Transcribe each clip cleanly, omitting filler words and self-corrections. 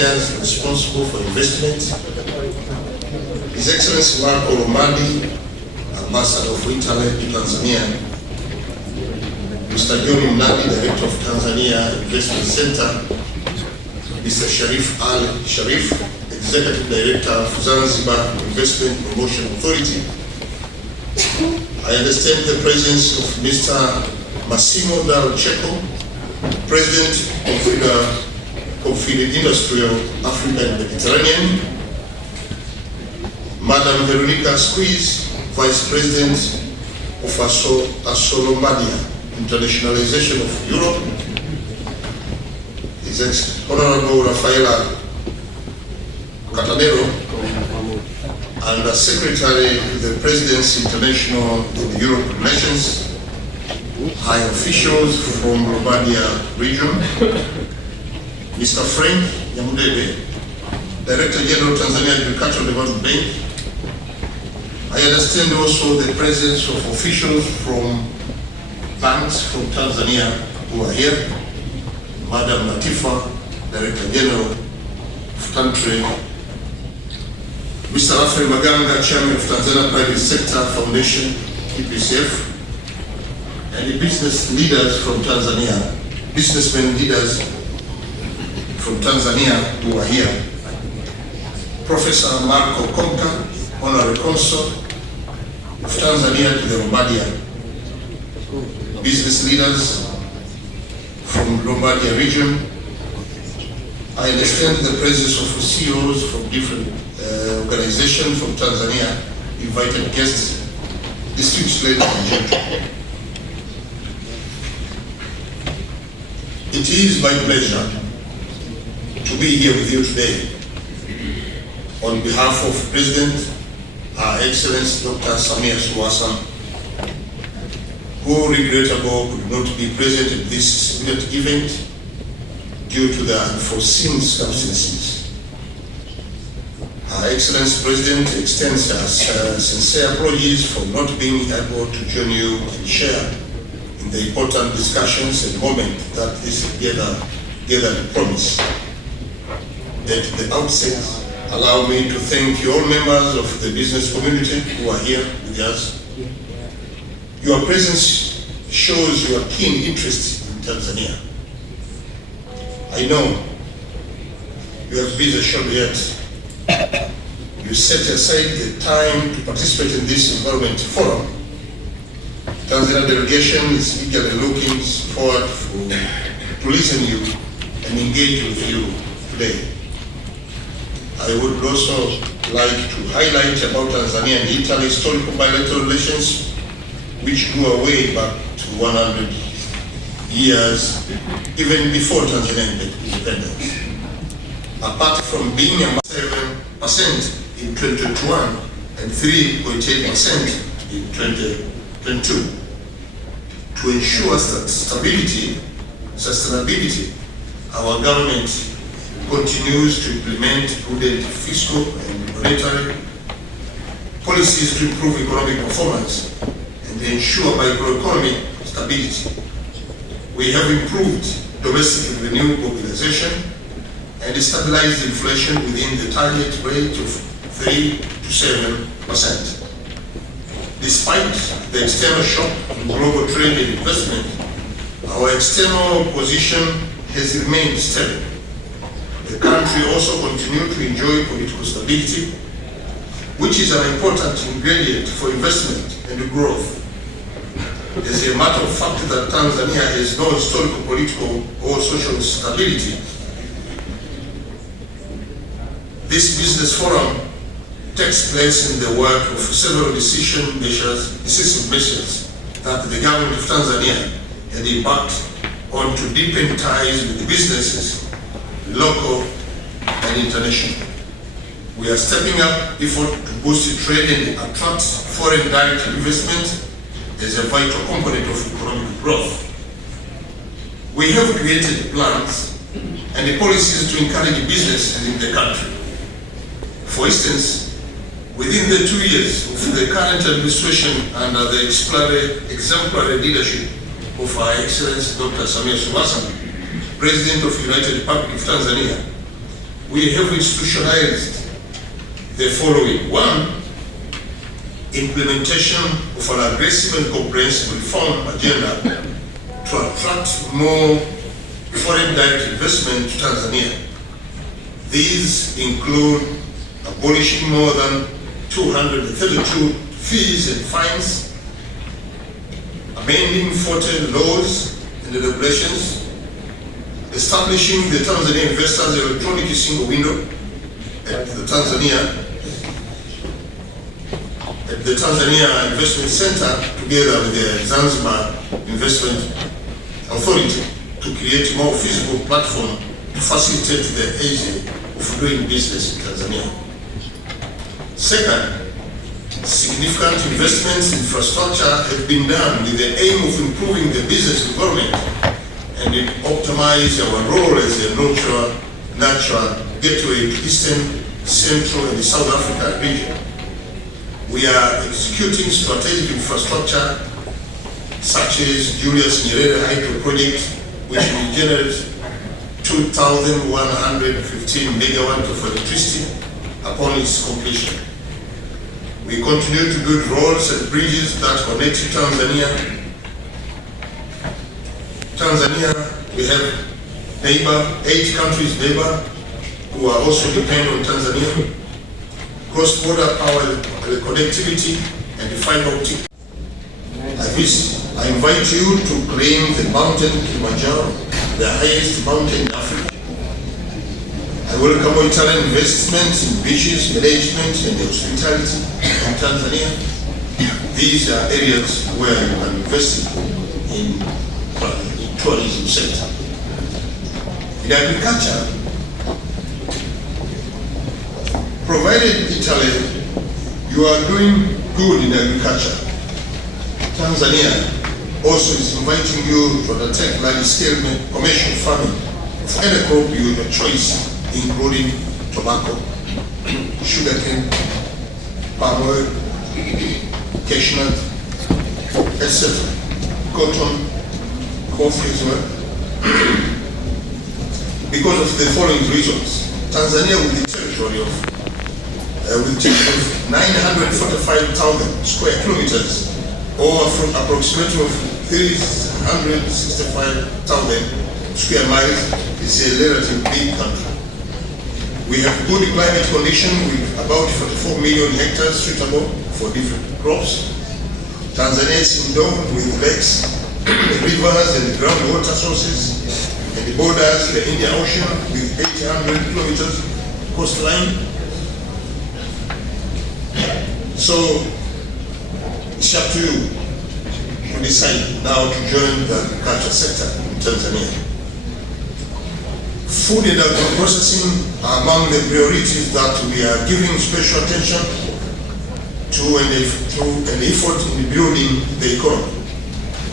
Affairs responsible for investment, His Excellency Marco Lombardi, Ambassador for Italy to Tanzania, Mr. John Mnadi, Director of Tanzania Investment Center, Mr. Sharif Al Sharif, Executive Director of Zanzibar Investment Promotion Authority. I understand the presence of Mr. Massimo Dal Cecco, President of the Industrial Africa and Mediterranean, Madam Veronica Squeeze, Vice President of Assolombadia, Internationalization of Europe, His Honorable Rafaela Catanero, and the Secretary of the Presidency International of the European Nations, high officials from Lombardia region, Mr. Frank Yamudebe, Director General Tanzania Agricultural Development Bank. I understand also the presence of officials from banks from Tanzania who are here. Madam Latifa, Director General of Country, Mr. Rafael Maganga, Chairman of Tanzania Private Sector Foundation, TPCF, and the business leaders from Tanzania, businessmen leaders from Tanzania who are here. Professor Marco Conca, Honorary Consul of Tanzania to the Lombardia, business leaders from Lombardia region. I understand the presence of CEOs from different organizations from Tanzania, invited guests, distinguished ladies and gentlemen. It is my pleasure to be here with you today on behalf of President, Our Excellency Dr. Samia Suluhu, who regrettably could not be present at this significant event due to the unforeseen circumstances. Our Excellency President extends her sincere apologies for not being able to join you and share in the important discussions and moment that this gathered promise. At the outset, allow me to thank you all members of the business community who are here with us. Your presence shows your keen interest in Tanzania. I know you have busy schedule yet. You set aside the time to participate in this environment forum. Tanzania delegation is eagerly looking forward to listen to you and engage with you today. I would also like to highlight about Tanzania and Italy historical bilateral relations, which go away back to 100 years, even before Tanzanian independence. Apart from being a 7% in 2021 and 3.8% in 2022, to ensure sustainability, our government continues to implement prudent fiscal and monetary policies to improve economic performance and ensure microeconomic stability. We have improved domestic revenue mobilization and stabilized inflation within the target rate of 3 to 7%. Despite the external shock in global trade and investment, our external position has remained stable. The country also continues to enjoy political stability, which is an important ingredient for investment and growth. As a matter of fact that Tanzania has no historical political or social stability, this business forum takes place in the work of several decisive measures that the government of Tanzania had embarked on to deepen ties with the businesses, local and international. We are stepping up effort to boost trade and attract foreign direct investment as a vital component of economic growth. We have created plans and the policies to encourage businesses in the country. For instance, within the 2 years of the current administration under the exemplary leadership of Our Excellency Dr. Samia Suluhu, President of the United Republic of Tanzania, we have institutionalized the following. One, implementation of an aggressive and comprehensive reform agenda to attract more foreign direct investment to Tanzania. These include abolishing more than 232 fees and fines, amending 40 laws and regulations, establishing the Tanzania Investors Electronic Single Window at the Tanzania Investment Center, together with the Zanzibar Investment Authority, to create a more feasible platform to facilitate the ease of doing business in Tanzania. Second, significant investments in infrastructure have been done with the aim of improving the business environment and optimize our role as a natural gateway to Eastern, Central, and the South Africa region. We are executing strategic infrastructure such as Julius Nyerere Hydro Project, which will generate 2,115 megawatts of electricity upon its completion. We continue to build roads and bridges that connect Tanzania. We have 8 countries neighbor who are also dependent on Tanzania. Cross-border power connectivity and the fiber optic. I invite you to claim the mountain Kilimanjaro, the highest mountain in Africa. I welcome Italian investment in beaches, management, and hospitality in Tanzania. These are areas where you can invest in tourism sector. In agriculture, provided Italy, you are doing good in agriculture, Tanzania also is inviting you to undertake large-scale commercial farming of any crop your choice, including tobacco, sugarcane, palm oil, cashew nut, etc. Cotton, coffee as well. Because of the following reasons, Tanzania with the territory of 945,000 square kilometers, or from approximately 365,000 square miles, is a relatively big country. We have good climate condition with about 44 million hectares suitable for different crops. Tanzania is endowed with lakes, rivers, and groundwater sources, and the borders the Indian Ocean with 800 kilometers coastline. So it's up to you to decide now to join the agriculture sector in Tanzania. Food and agro-processing are among the priorities that we are giving special attention to and effort in building the economy.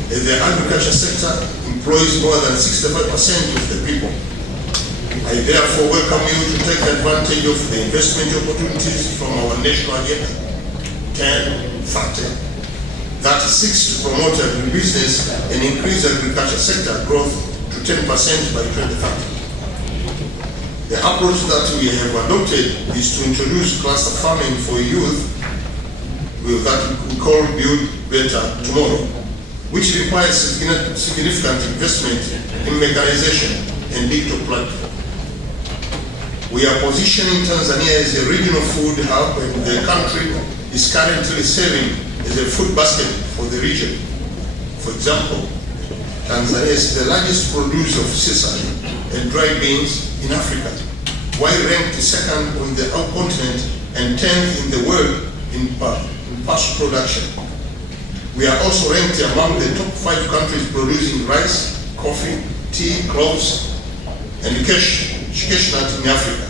The agriculture sector employs more than 65% of the people. I therefore welcome you to take advantage of the investment opportunities from our national agenda 1030 that seeks to promote agribusiness and increase agriculture sector growth to 10% by 2030. The approach that we have adopted is to introduce cluster farming for youth that we call Build Better Tomorrow, which requires significant investment in mechanization and digital platform. We are positioning Tanzania as a regional food hub, and the country is currently serving as a food basket for the region. For example, Tanzania is the largest producer of sesame and dried beans in Africa, while ranked second on the continent and 10th in the world in pasture production. We are also ranked among the top 5 countries producing rice, coffee, tea, cloves, and cashew nut in Africa.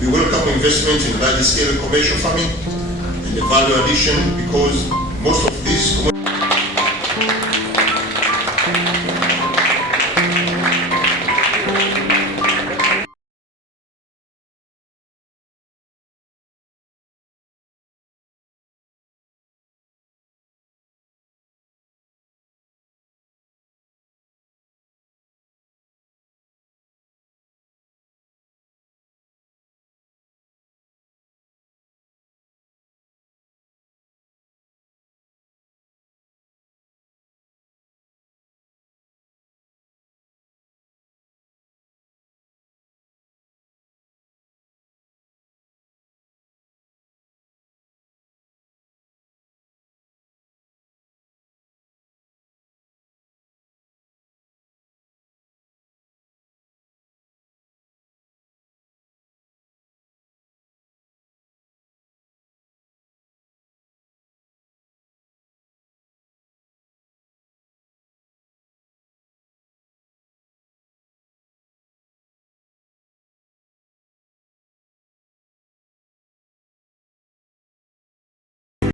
We welcome investment in large-scale commercial farming and the value addition because most of these